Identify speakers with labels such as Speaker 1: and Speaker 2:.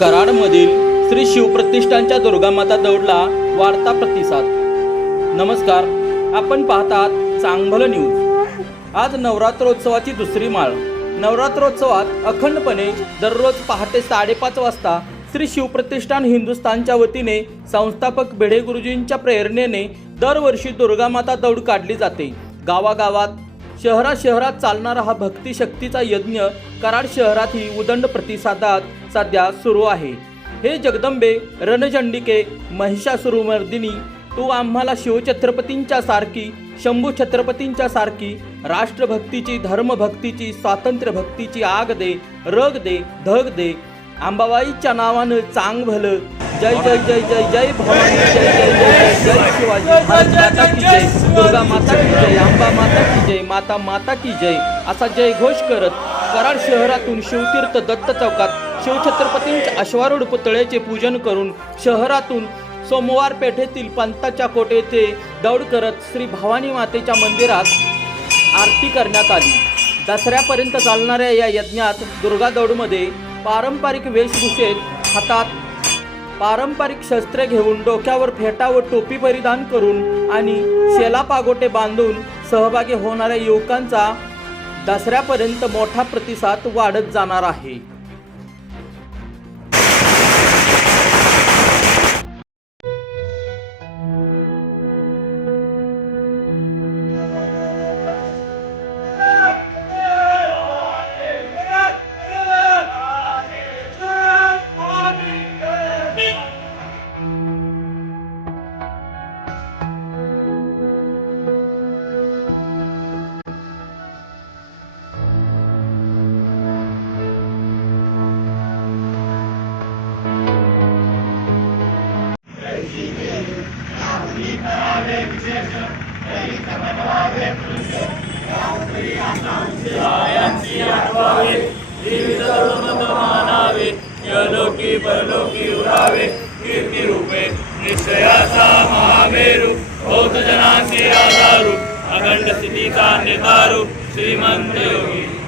Speaker 1: कराडमधील श्री शिवप्रतिष्ठानच्या दुर्गामाता दौडला वाढता प्रतिसाद. नमस्कार आपण पाहतात चांगभल न्यूज. आज नवरात्रोत्सवाची दुसरी माळ. नवरात्रोत्सवात अखंडपणे दररोज पहाटे साडेपाच वाजता श्री शिवप्रतिष्ठान हिंदुस्थानच्या वतीने संस्थापक भिडे गुरुजींच्या प्रेरणेने दरवर्षी दुर्गामाता दौड काढली जाते. गावागावात शहरा शहरात चालणारा हा भक्ती शक्तीचा यज्ञ कराड शहरातही उदंड प्रतिसादात सध्या सुरू आहे. हे जगदंबे रणचंडिके महिषासुरमर्दिनी तू आम्हाला शिवछत्रपतींच्या सारखी शंभू छत्रपतींच्या सारखी राष्ट्रभक्तीची धर्मभक्तीची स्वातंत्र्य भक्तीची आग दे रग दे धग दे अंबाबाईच्या नावानं चांग भलं जय जय जय जय जय भवानी जय जय जय जय शिवाजी माता की जय दुर्गा माता की जय अंबा माता की जय माता माता की जय असा जय घोष करत कराड शहरातून शिवतीर्थ दत्त चौकात शिवछत्रपतींच्या अश्वारूढ पुतळ्याचे पूजन करून शहरातून सोमवार पेठेतील पंताच्या कोटेचे दौड करत श्री भवानी मातेच्या मंदिरात आरती करण्यात आली. दसऱ्यापर्यंत चालणाऱ्या या यज्ञात दुर्गा दौडमध्ये पारंपरिक वेशभूषेत हातात पारंपरिक शस्त्रे घेऊन डोक्यावर फेटा व टोपी परिधान करून आणि शेला पागोटे बांधून सहभागी होणाऱ्या युवकांचा दसऱ्यापर्यंत मोठा प्रतिसाद वाढत जाणार आहे.
Speaker 2: ಕೃಷ್ಣರಾವೇ ವಿಶೇಷ ದೈಹಿಕ ಮಠವಾಗೇ ಕೃಷ್ಣ ಯಲೋಕಿ ಪರಲೋಕಿ ಉರಾವೆ ಕೀರ್ತಿ ರೂಪೆ ನಿಶ್ಚಯ ಸಾ ಮಹಾಮೇರು ಭೌತ ಜನಾಂಗೆ ಆಧಾರು ಅಖಂಡ ಸ್ಥಿತಿ ತಾನ್ಯತಾರು ಶ್ರೀಮಂತ ಯೋಗಿ